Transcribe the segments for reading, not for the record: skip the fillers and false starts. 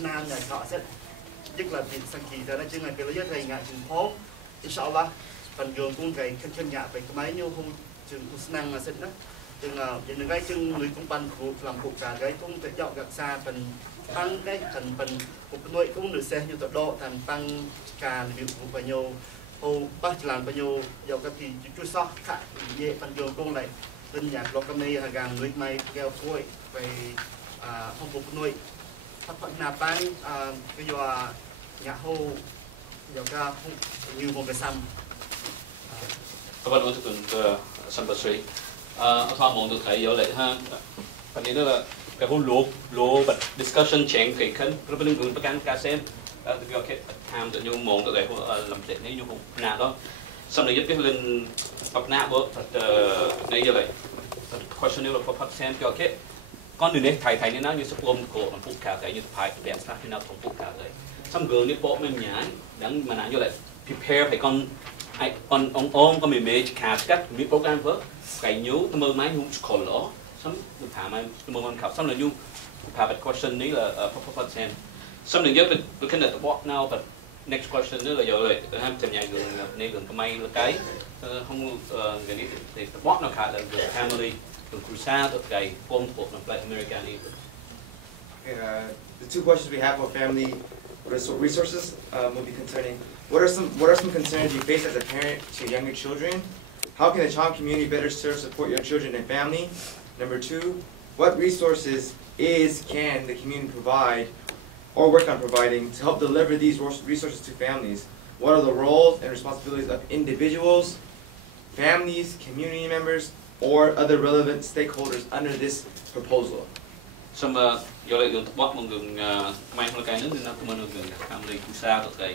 nam nhà họ sẽ nhất là việc sang kỳ ra đó chứ ngày cái lấy thầy ngại chừng phố inshallah phần đường cũng cái chân nhà về cái máy như không chừng năng là sinh đó chừng chừng cái chừng người cũng ban phụ làm phụ cả cái cũng phải dọn gạt xa phần tăng cái phần một nội cũng được xe như tọa độ thành tăng cả việc vụ bao nhiêu hồ bắt làm bao nhiêu dầu cái thì chui sót cả dễ phần đường cũng lại dân nhạc lo cái này hàng người may keo phôi về không phục nội thắp phận nạp ban cái do nhà hồ dầu cái như một cái xăm các bạn ơi tụi sân bờ suy thao mong tụi thầy vô lại ha phần này đó là cái hồ lúa bật discussion chén cái khấn rồi bên đườngประกันการเซ็นtụi cái cái tham tụi nhau mong tụi thầy làm chuyện này như không nào đó xong rồi giúp cái lên tập nạp bớt này như vậy question là có phát xem cho cái con đường này thầy này nó như sắp ôm cổ làm phụ cả cái như phải đẹp sát như nào không phụ cả đấy xong rồi này bộ mình nhái đắng mà nói như vậy prepare phải con ông có mình mê khá cách mình program với cái nhú mơ máy nhú khổ lỗ xong được thả mà mơ mình khảo xong là nhú thả bật question này là phát xem xong rồi nhớ được cái này tập bot now but next question nữa là giờ lại ham chậm nhảy gần này gần cái may là cái không cái này thì tập bot nó khá là gần family gần cruisa được cái phong thuộc là like American đi. The two questions we have for family resources will be concerning what are some concerns you face as a parent to younger children? How can the Cham community better support your children and family? Number two, what resources can the community provide or work on providing to help deliver these resources to families? What are the roles and responsibilities of individuals, families, community members, or other relevant stakeholders under this proposal? Xong giờ lại gần bot một gần may hơn cái nữa thì nó cũng mình gần family cruisa được cái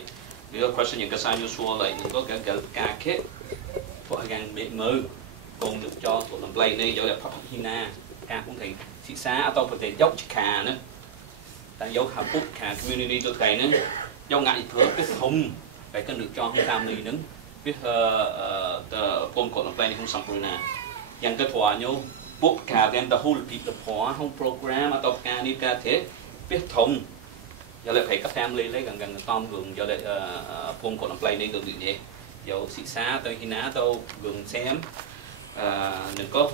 nếu question những cái sai như xua lại những có cái ca kết của gan bị mơ cùng được cho tụi làm play này giờ là pháp hina ca cũng thì thị xã atau có thể dốc khả nữa tại dấu hạnh phúc khả community cho cái nữa do ngại phớ biết không phải cần được cho family nữa biết cùng của làm play này không xong rồi nè dành cái thỏa nhau bút cả đem the whole beat the thỏa không program atau ca đi ca thế biết thông giờ lại phải các family lấy gần con gừng giờ lại phun của làm play này gần gì nhỉ dầu thị xã tới khi ná tao gừng xem đừng có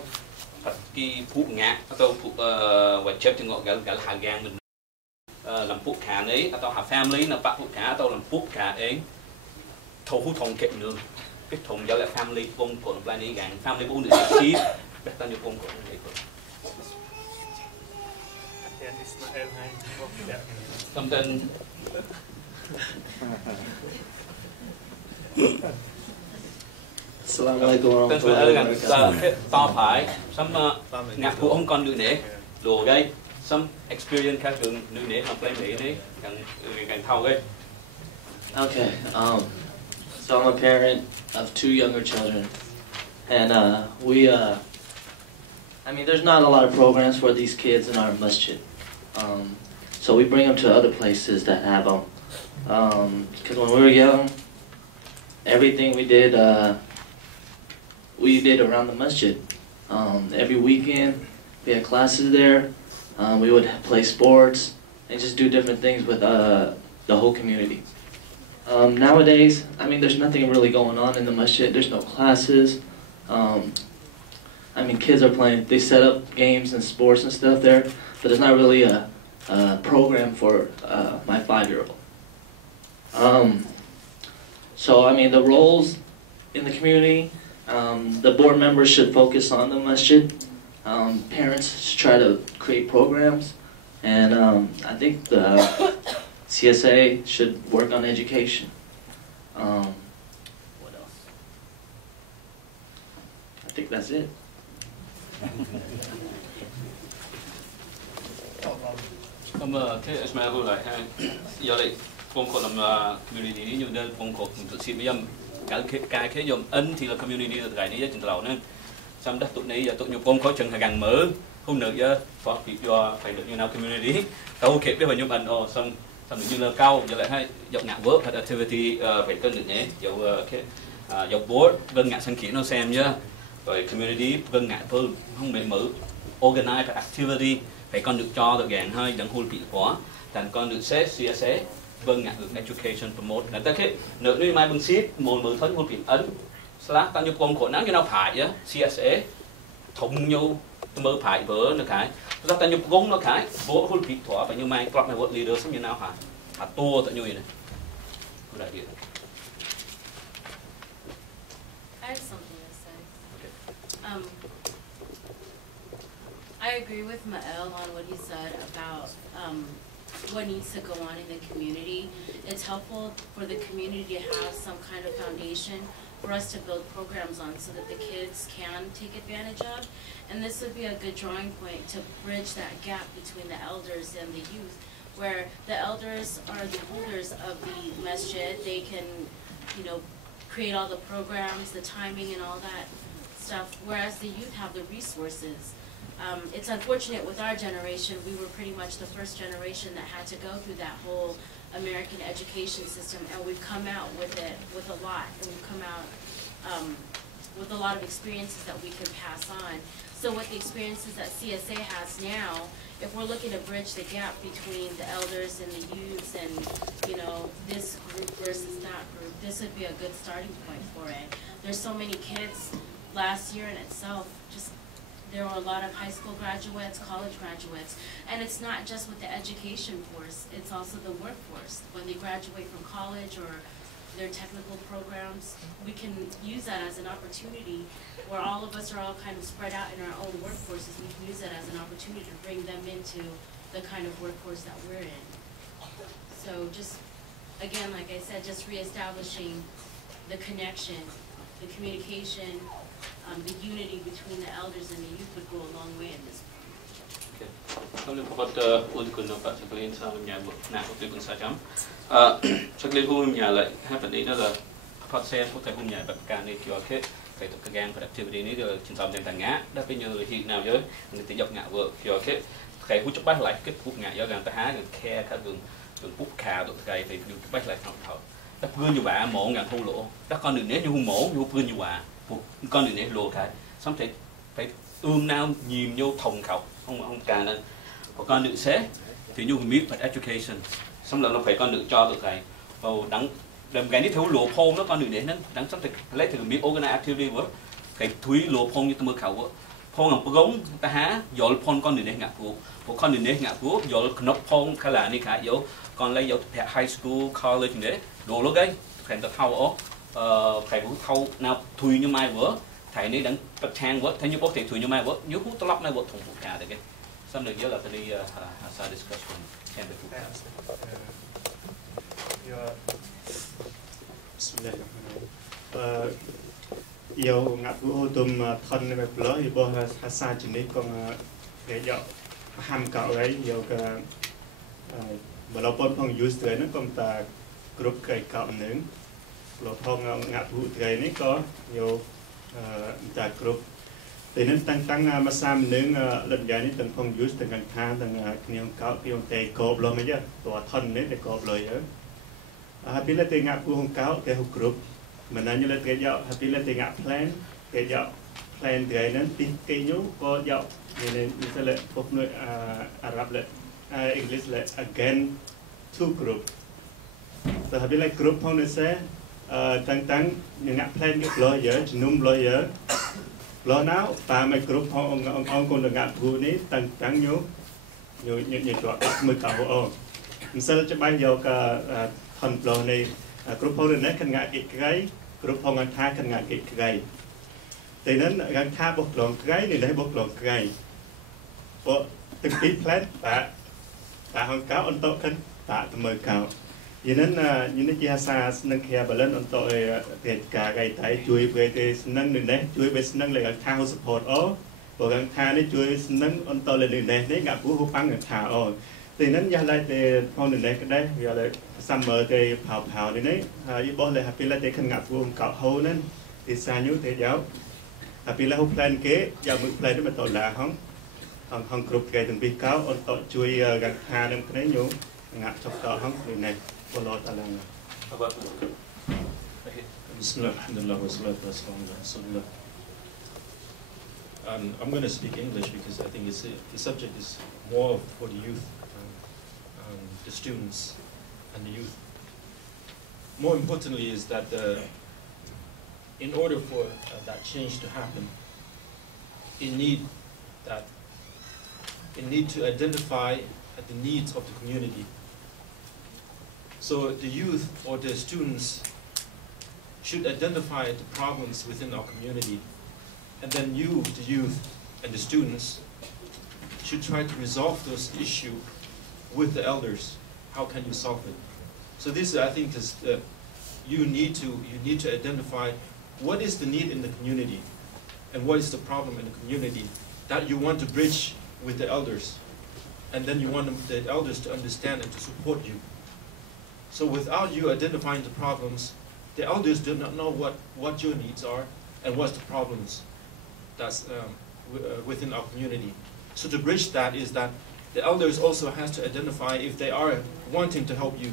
phải cái phụ ngã tao phụ và chép cho ngọn gạo hàng gang mình làm phụ cả ấy tao học family là bạn phụ cả tao làm phụ cả ấy thầu hút thòng kẹt nữa biết thòng giờ lại family phun của làm play này gang family phun được chi biết tao như phun của này thông tin Assalamualaikum tên phải gần to phải xong ngạc của ông con nữ nể đồ gây xong experience khác đường nữ nể làm play mỹ đấy càng thâu gây. Okay, so I'm a parent of two younger children, and I mean, there's not a lot of programs for these kids in our masjid. So we bring them to other places that have them. Because when we were young, everything we did around the masjid. Every weekend, we had classes there. We would play sports and just do different things with the whole community. Nowadays, I mean, there's nothing really going on in the masjid. There's no classes. I mean, kids are playing, they set up games and sports and stuff there, but there's not really a program for my 5-year-old. So, I mean, the roles in the community, the board members should focus on the masjid. Parents should try to create programs, and I think the CSA should work on education. What else? I think that's it. Thế Ismail lại giờ lại phong cổ làm community như đây phong cổ tự xịn bây giờ cái cái dòng ấn thì là community là cái này chừng đầu nên xong đất tụi này giờ tụi nhiều phong có chừng hàng mở không được giờ phải bị do phải được như nào community tao kịp với bao nhiêu bạn xong như là cao giờ lại hay dòng ngạn vớt hay activity phải cân được nhé dòng cái dòng board vân ngạn sang kỹ nó xem nhá rồi community vân ngạn phương không bị mở organize activity phải con được cho được gạn hơi đằng hul bị quá thành con được xét CSA vâng ngạn được education promote là tất hết nợ nuôi mai bằng ship một mười thân hul bị ấn slash tao như con khổ nắng như nào phải á CSA thông nhau mơ phải vỡ nó cái ra tao như con nó cái vỗ hul bị thỏa phải như mai club này vợ leader xong như nào hả hả tua tự nhiên này đại diện. I have something to say. Okay. I agree with Mael on what he said about what needs to go on in the community. It's helpful for the community to have some kind of foundation for us to build programs on so that the kids can take advantage of. And this would be a good drawing point to bridge that gap between the elders and the youth, where the elders are the holders of the masjid. They can, create all the programs, the timing and all that stuff, whereas the youth have the resources. It's unfortunate with our generation, we were pretty much the first generation that had to go through that whole American education system, and we've come out with it with a lot, and we've come out with a lot of experiences that we can pass on. So with the experiences that CSA has now, if we're looking to bridge the gap between the elders and the youths and, this group versus that group, this would be a good starting point for it. There's so many kids last year in itself, there were a lot of high school graduates, college graduates, and it's not just with the education force, it's also the workforce. When they graduate from college or their technical programs, we can use that as an opportunity where all of us are all kind of spread out in our own workforces. We can use that as an opportunity to bring them into the kind of workforce that we're in. So just, again, like I said, just reestablishing the connection, the communication, the unity between the elders and the youth would go a long way in this. Okay. Kalau buat untuk nampak sekalian sama nhà nak untuk bangsa Cham. Sekalian hum nhà lại happen ini adalah part saya untuk hum nhà bạc can này kêu ke cái tục gang productivity ini dia cinta macam tengah, tapi như hiện nào vậy, người ta dọc ngã vợ kêu ke cái hút chụp bắt lại cái hút ngã do gần ta há gần khe các đường hút khà được cái thì được bắt lại thòng thòng. Đất vươn như bà mổ ngàn hung lỗ, đất con đường nét như hung mổ như vươn như bà, con đường nét lỗ cái, xong thì phải ương nào nhìm vô thòng khẩu, không cà nên, còn con đường xế thì như biết phải education, xong rồi nó phải con đường cho được cái, vào đắng làm cái ní thiếu lỗ phong nó con đường nét nó đắng xong thì lấy từ biết organize activity với cái thúy lỗ phong như tôi mơ khẩu với, phong làm gống ta há, dọn phong con đường nét ngã của, con đường nét ngã của, dọn nóc phong khai là ní cả dấu, còn lấy dấu high school, college như thế. Đồ lúc ấy, thầy ta thâu thầy cũng thâu nào thui như mai vỡ, thầy này đang bật trang vỡ, thấy như bố thầy thui như mai vỡ, nếu hút tao lắp này vỡ thùng phụ cả được cái, xong rồi nhớ là tôi đi sa discussion can be phụ cả. Yêu ngặt vũ tùm thân này bật lỡ thì bố sa chỉ ní còn để dạo ham cạo ấy yêu cái màเราปนphong use เลยนั่นก็ตากรุ๊ปไก่เก่าหนึ่งเราทองงาผู้ไก่นี่ก็อยู่จากกรุ๊ปแต่นั้นตั้งมาซ้ำหนึ่งหลังจากนี้ตั้งphong use ตั้งกันทางตั้งเนียงเก่าเพียงแต่กรอบเราไม่เยอะตัวท่อนนี้แต่กรอบเลยเยอะฮับปี้แล้วแต่งาผู้ของเก่าแต่หกกรุ๊ปเหมือนนั้นอยู่แล้วแต่เยอะฮับปี้แล้วแต่งาแพลนแต่เยอะแพลนไก่นั้นตีไก่นู้ก็เยอะอย่างนี้จะเลยพวกหน่วยอาหรับเลยEnglish like again two group. So habis like group phong này sẽ tăng những ngã plan cái lo giờ, nôm lo giờ, lo nào và mấy group phong ông còn được ngã vụ này tăng nhiều chỗ mười cả hộ. Mình sẽ cho bây giờ cả phần lo này group phong này cần ngã cái group phong ngã tha cần ngã cái. Thì nên ngã tha bốc lòng cái này để bốc lòng cái. Bộ từng tí plan và ta hong cáo ấn tội khăn ta từ mời cáo vậy nên như nó chia xa nâng khe và lên ấn tội thì cả ngày tại chui về thì nâng đường này chui về nâng lại gần thang support ó và gần thang đấy chui nâng ấn tội là đường này đấy gặp của hộp băng gần thang ó thì nên giờ lại thì con đường này cái đấy giờ lại summer thì phào thì đấy ý bỏ lại happy lại thì khăn gặp của cậu hậu nên thì xa nhú thì giáo happy lại hộp plan kế giờ mực plan đó mà tội là không hong group cái từng bị cáo ôn tội chui gần hà đâm cái đấy nhú ngã chọc cọ hong điều này có lo ta làm Bismillah, alhamdulillah, wassalatu wassalamu ala rasulillah. I'm going to speak English because I think the subject is more for the youth, the students and the youth. More importantly is that in order for that change to happen, it need to identify the needs of the community. So the youth or the students should identify the problems within our community, and then you, the youth and the students, should try to resolve those issues with the elders. How can you solve it? So this, I think, is you need to identify what is the need in the community and what is the problem in the community that you want to bridge with the elders, and then you want the elders to understand and to support you. So without you identifying the problems, the elders do not know what your needs are and what's the problems that's within our community. So to bridge that is that the elders also has to identify if they are wanting to help you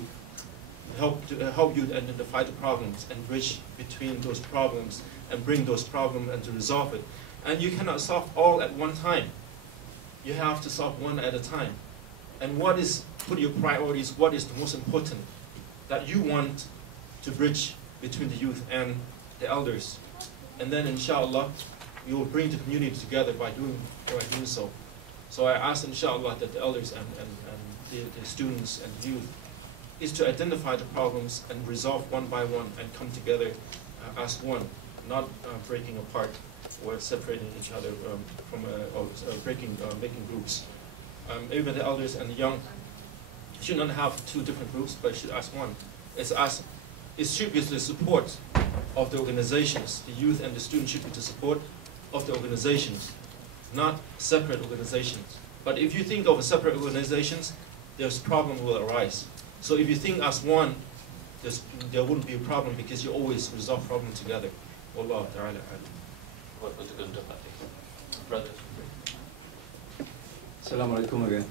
identify the problems and bridge between those problems and bring those problems and to resolve it. And you cannot solve all at one time. You have to solve one at a time. And put your priorities, what is the most important that you want to bridge between the youth and the elders. And then inshallah, you will bring the community together by doing so. So I ask inshallah that the elders and the students and the youth is to identify the problems and resolve one by one and come together as one, not breaking apart or separating each other making groups. Even the elders and the young should not have two different groups, but should as one. It should be the support of the organizations. The youth and the students should be the support of the organizations, not separate organizations. But if you think of separate organizations, there's problem will arise. So if you think as one, there wouldn't be a problem because you always resolve problems together. Wallahu ta'ala. What was going to Brothers. Assalamu alaikum again.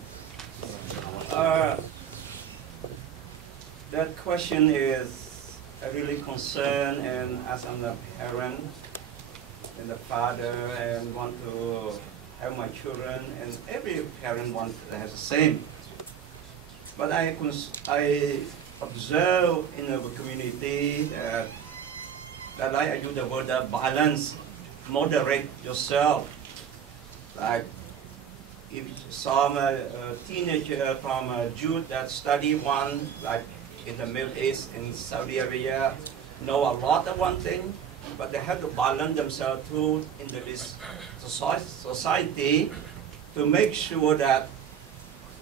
That question is a really concern, and as I'm a parent and a father and want to have my children, and every parent wants to have the same. But I observe in our community that I use the word balance, moderate yourself. Like if some teenager from a Jew that study one, like in the Middle East, in Saudi Arabia, know a lot of one thing, but they have to balance themselves too in this society to make sure that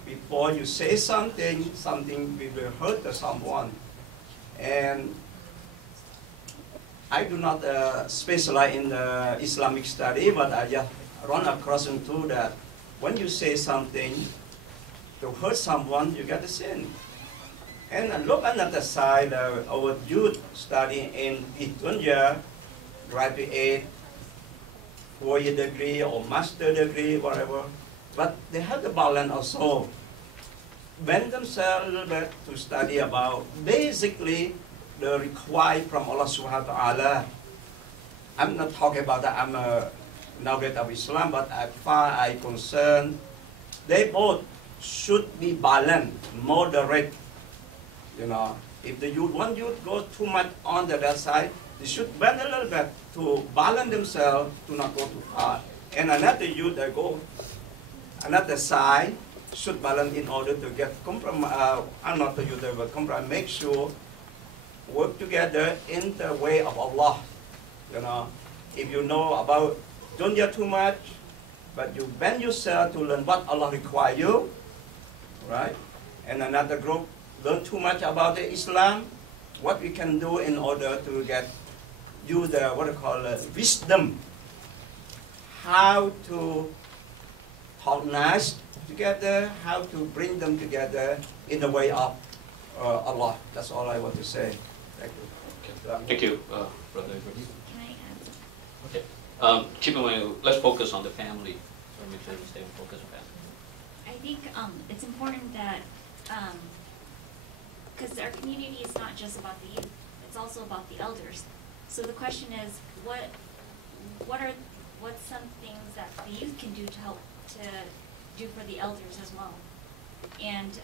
before you say something will hurt someone. And I do not specialize in Islamic study, but I just run across into that when you say something to hurt someone, you get a sin. And look at another side, our youth studying in Indonesia, graduate, 4-year degree or master degree, whatever. But they have the balance also. Bend themselves a little bit to study about basically the required from Allah subhanahu wa ta'ala. I'm not talking about that I'm a knowledge of Islam, but as far as I'm concerned, they both should be balanced, moderate. You know, if the youth, one youth goes too much on the other side, they should bend a little bit to balance themselves to not go too far. And another youth that go another side should balance in order to get compromise. I'm not the youth, but compromise. Make sure work together in the way of Allah. You know, if you know about dunya too much, but you bend yourself to learn what Allah requires you, right? And another group learn too much about the Islam, what we can do in order to get you the, what I call wisdom, how to talk nice together, how to bring them together in the way of Allah. That's all I want to say. Thank you. Okay. Thank you, Brother. Can I add? Okay. Keep in mind, let's focus on the family. So make sure we stay focused on family. I think it's important that, because our community is not just about the youth, it's also about the elders. So the question is, what are what's some things that the youth can do to help to do for the elders as well. And